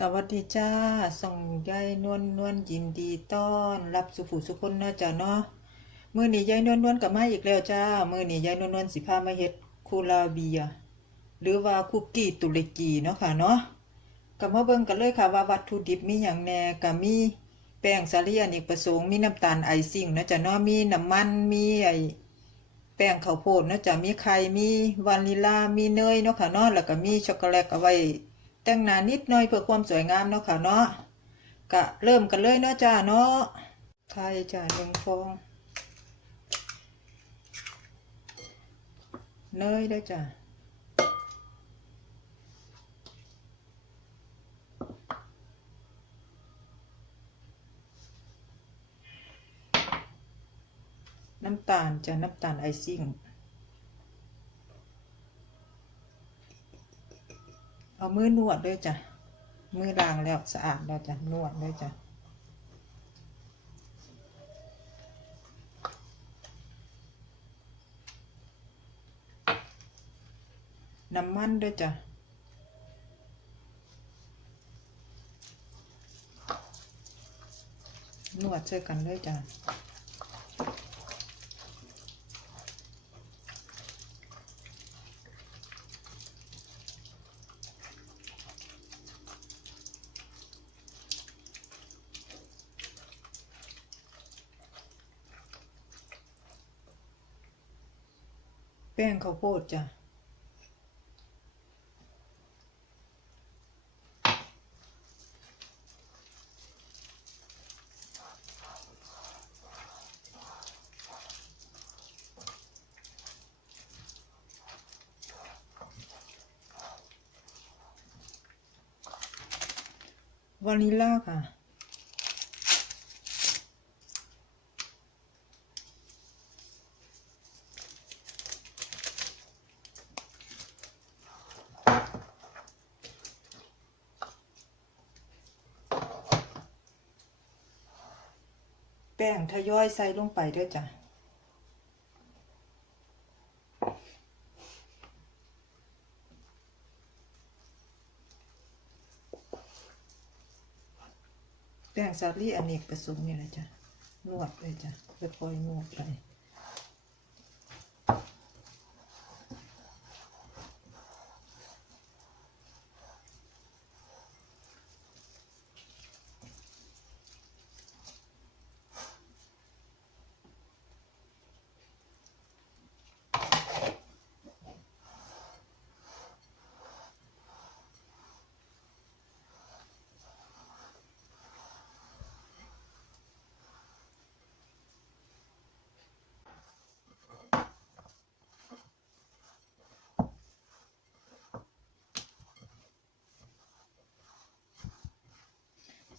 สวัสดีจ้า ส่งยายนวลนวลยินดีต้อน รับสุผู้สุคนเนาะจ้าเนาะมื้อนี้ยายนวลนวลกลับมาอีกแล้วจ้ามื้อนี้ยายนวลนวลสิพามาเฮ็ดคูลาเบีย หรือว่าคุกกี้ตุรกีเนาะค่ะเนาะก็มาเบิ่งกันเลยค่ะว่าวัตถุดิบมีหยังแหน่ก็มีแป้งสาลีอเนกประสงค์มีน้ำตาลไอซิ่งเนาะจ้าเนาะมีน้ำมันมีไอแป้งข้าวโพดเนาะจ้ะมีไข่มีวานิลลามีเนยเนาะค่ะเนาะแล้วก็มีช็อกโกแลตเอาไว้ แต่งหน้านิดหน่อยเพื่อความสวยงามเนาะค่ะเนาะก็เริ่มกันเลยเนาะจ้าเนาะไข่จ้ะหนึ่งฟองเนยด้วยจ้ะน้ำตาลจ้ะน้ำตาลไอซิ่ง เอามือนวดด้วยจ้ะ มือล้างแล้วสะอาดแล้วจ้ะ นวดด้วยจ้ะน้ำมันด้วยจ้ะนวดเช่วยกันด้วยจ้ะ แป้งข้าวโพดจ้ะวานิลลาค่ะ แป้งทยอยใส่ลงไปด้วยจ้ะแป้งสาลี่อเนกประสงค์นี่แหละจ้ะนวดเลยจ้ะค่อยๆนวดไป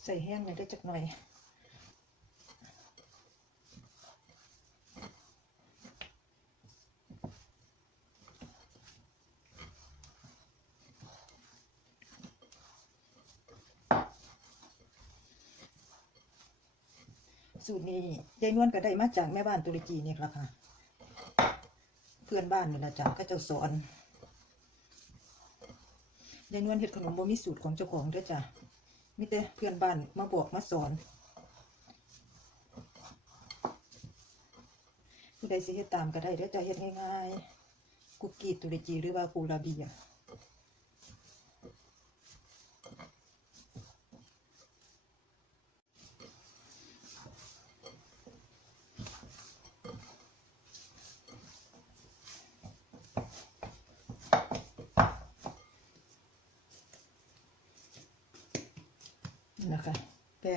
ใส่แห้งเลยได้จักหน่อยสูตรนี้ยายนวลก็ได้มาจากแม่บ้านตุรกีนี่แหละค่ะ เพื่อนบ้านนี่แหละจ้ะก็จะสอนยายนวลเฮ็ดขนมบ่มีสูตรของเจ้าของด้อจ้ะ มีแต่เพื่อนบ้านมาบอกมาสอนผู้ใดสิเฮ็ดตามก็ได้เด้อจะเฮ็ดง่ายๆกุกกี้ตุรกีหรือว่าปูลาเบียนะคะ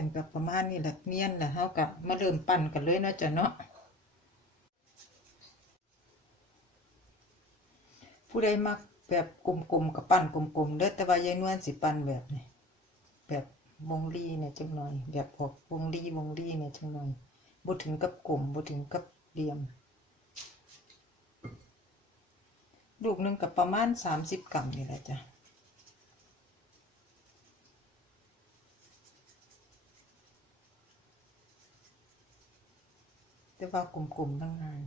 แป้งกับประมาณนี้แหละเนียนแหละเฮากับมาเริ่มปั้นกันเลยเนาะจ้ะเนาะผู้ใดมักแบบกลมๆกับปั้นกลมๆเด้อแต่ว่ายายนวลสิปั้นแบบนี้แบบวงรีเนี่ยจังหน่อย แบบออกวงรีวงรีเนี่ยจังหน่อยบ่ถึงกับกลมบ่ถึงกับเหลี่ยม ลูกหนึ่งกับประมาณสามสิบกรัมนี่แหละจ้ะ แต่ว่ากลุ่มๆทั้งนั้น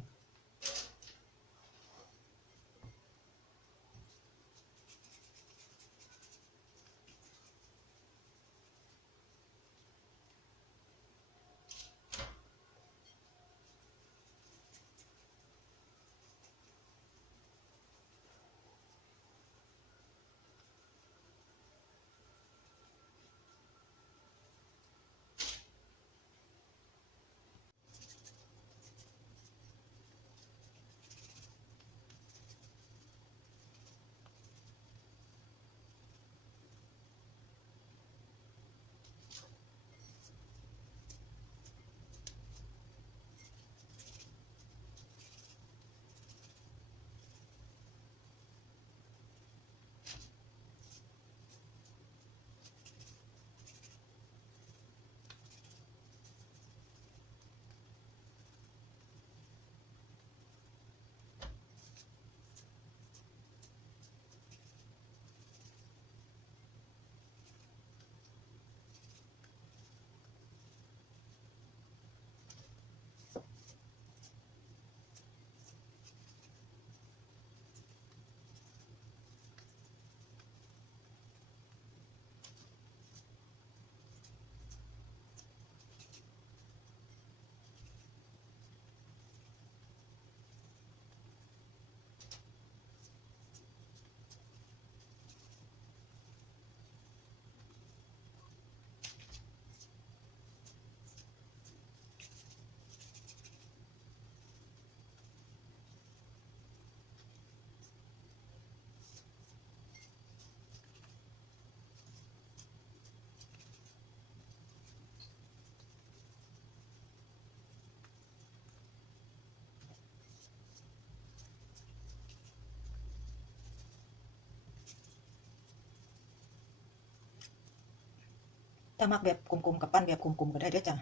ถ้ามักแบบกลมๆกับปั้นแบบกลมๆก็ได้เด้อจ้ะ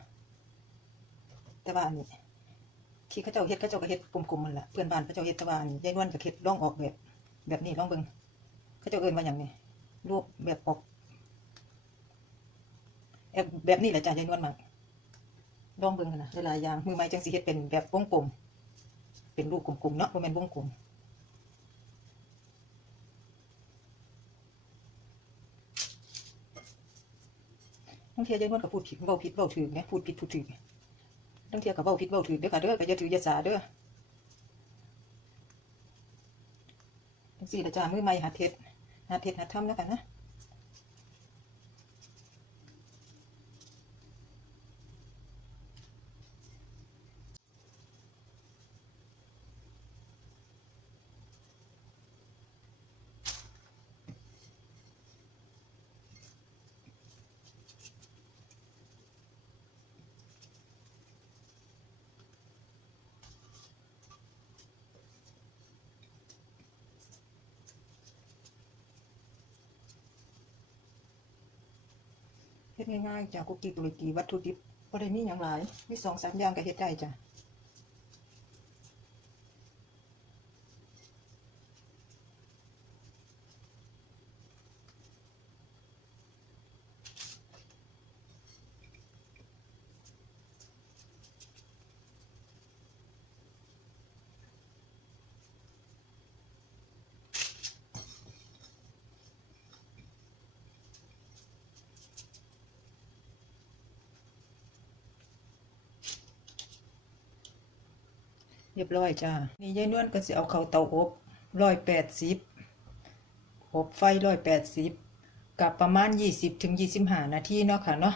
แต่ว่าอันนี้ที่เขาเจ้าเฮ็ดเขาเจ้าก็เฮ็ดกลมๆมันแหละเพื่อนบ้านเขาเจ้าเฮ็ดแต่ว่าอันยายนวลก็เฮ็ดลองออกแบบ แบบนี้ลองเบิงเขาเจ้าเอินว่าหยังนี่รูปแบบออกแบบแบบนี้แหละจ้ะยายนวลมากลองเบิงกันนะหลายอย่างมือไม้จังสิเฮ็ดเป็นแบบวงกลมเป็นรูปกลมๆเนาะบ่แม่นวงกลม ทั้งเทียยายนวลก็พูดผิดเบาผิดเบาถึงเนะพูดผิดพูดถึงทั้งเทียกับเบาผิดเบาถึงเด้อค่ะเด้อก็อย่าถือยาสาเด้อสี่ละจ้ามือใหม่หาเท็ดหาเท็ดหัดทำแล้วกันนะ เฮ็ดง่ายๆจ้ะกุกกี้กุลิกีวัตถุดิบบ่ได้มีหยังหลายมีสองสามอย่างก็เฮ็ดได้จ้ะ รียบร้อยจ้า นี่ยายนวลก็สิเอาเข้าเตาอบร้อยแปดสิบอบไฟร้อยแปดสิบกับประมาณยี่สิบถึงยี่สิบห้านาทีเนาะค่ะเนาะ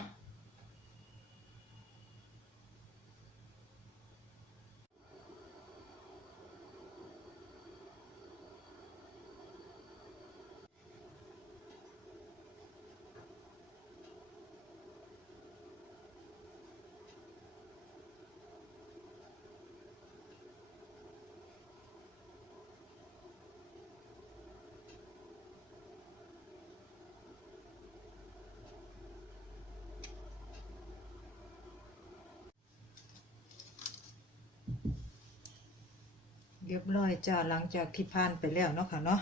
เรียบร้อยจ้าหลังจากที่ผ่านไปแล้วเนาะค่ะเนาะ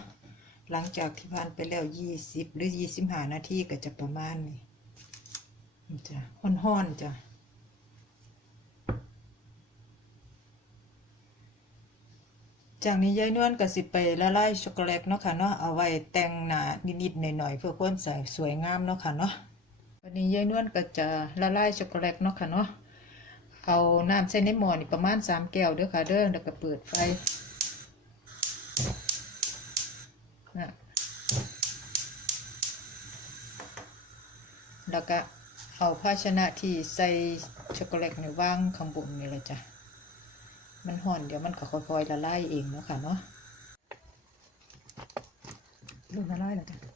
หลังจากที่ผ่านไปแล้วยี่สิบหรือยี่สิบห้านาทีก็จะประมาณนี้จ้ะห้อนๆจ้ะจากนี้ยายนวลก็สิไปละลายช็อกโกแลตเนาะค่ะเนาะเอาไว้แต่งหน้านิดๆหน่อยๆเพื่อความใสสวยงามเนาะค่ะเนาะวันนี้ยายนวลก็จะละลายช็อกโกแลตเนาะค่ะเนาะ เอาน้ำใส่ในหม้อนี่ประมาณสามแก้วเด้อค่ะเด้อแล้วก็เปิดไฟนะแล้วก็เอาภาชนะที่ใส่ช็อกโกแลตในี่างข้างบนนี่เลยจ้ะ มันห่อนเดี๋ยวมันก็ค่อยๆละลายเองเนาะค่ะเนาะเริ่มละลายแล้วจ้ะ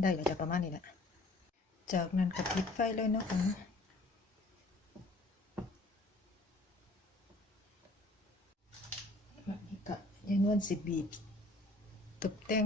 ได้ก็จะประมาณนี้แหละ จากนั้นก็ปิดไฟเลยเนาะค่ะนี้ก็ยังนวนสิบีบตกแต่ง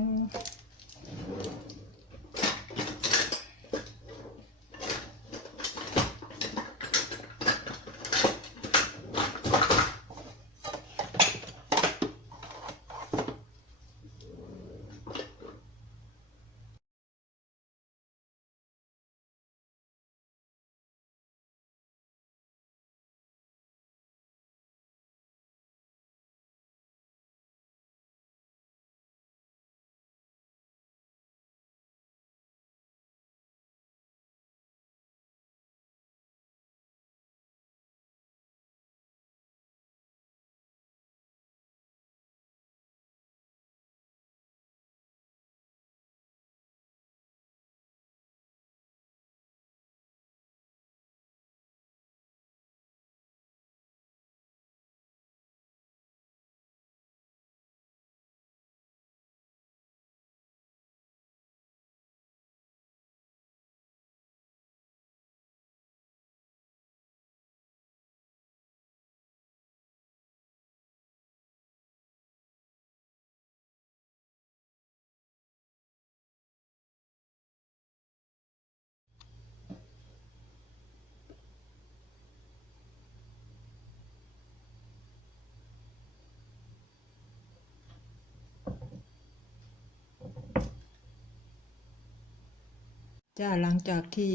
จ้าหลังจากที่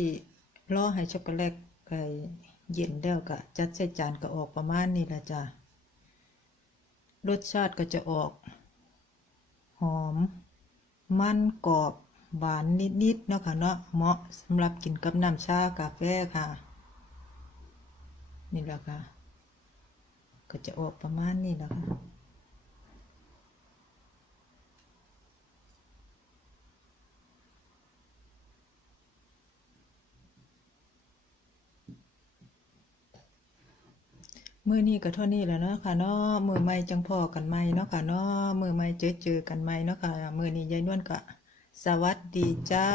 รอให้ช็อกโกแลตไก่เย็นแล้วก็จัดใส่จานก็ออกประมาณนี้ละจ้ารสชาติก็จะออก หอม มันกรอบ หวานนิดๆเนาะค่ะเนาะเหมาะสำหรับกินกับน้ำชากาแฟค่ะ นี่แหละค่ะ ก็จะออกประมาณนี้แหละค่ะ มือนี้ก็เท่านี้แหล้วเนาะค่ะเนาะมือใหม่จังพอกันใหม่เนาะค่ะเนาะมือใหม่เจอเจอกันใหม่เนาะค่ะมือนี้ยายนวลก็สวัสดีจ้า